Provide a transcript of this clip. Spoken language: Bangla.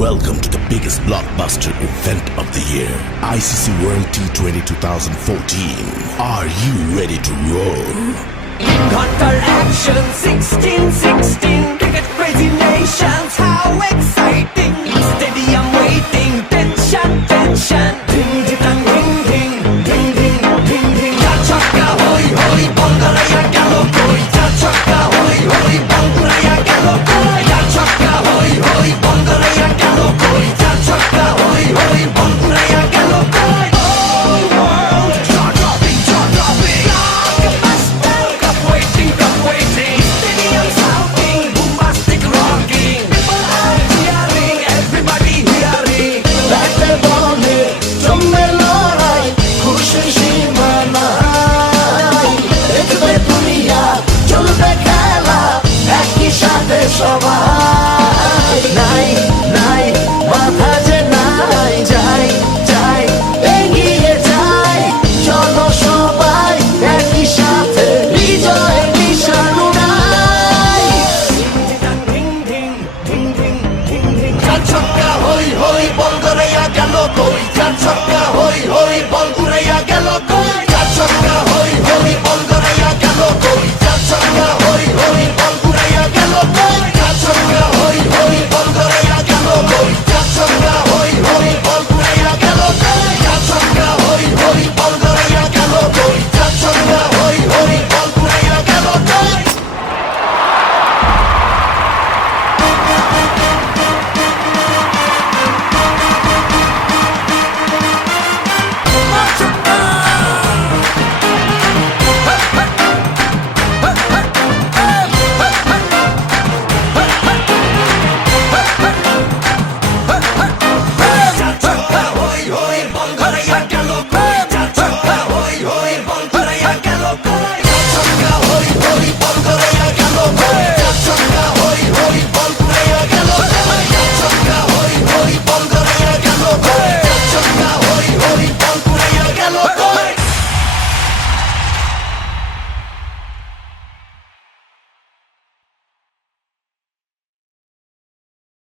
Welcome to the biggest blockbuster event of the year, ICC World T20 2014. Are you ready to roar? Counter action 16-16, cricket crazy nations, how exciting! Stadium waiting, tension, tension. Ding ding ding ding ding ding ding ding. Ja chakka hoi hoi, Bangalaya gelo koi. Ja chakka hoi hoi, Bangalaya gelo koi. Ja chakka hoi hoi, Bangalaya gelo koi. Ja chakka hoi hoi, Bangalaya gelo koi. Oh world, jaw dropping, jaw dropping. Blockbuster, cup waiting, cup waiting. Stadium shouting, bombastic rocking. People are cheering, everybody hearing. ব্যাটে বলে জমে লড়াই, খুশির সীমা নাই। দেখবে দুনিয়া, চলবে খেলা, একই সাথে সবাই। নাই নাই বাধা যে নাই, যাই যাই এগিয়ে যাই। চলো সবাই একই সাথে, বিজয়ের নিশান উড়াই। Ding ding ding ding ding ding. চার ছক্কা হই হই, বল গড়াইয়া গেল কই। চার ছক্কা হই হই, বল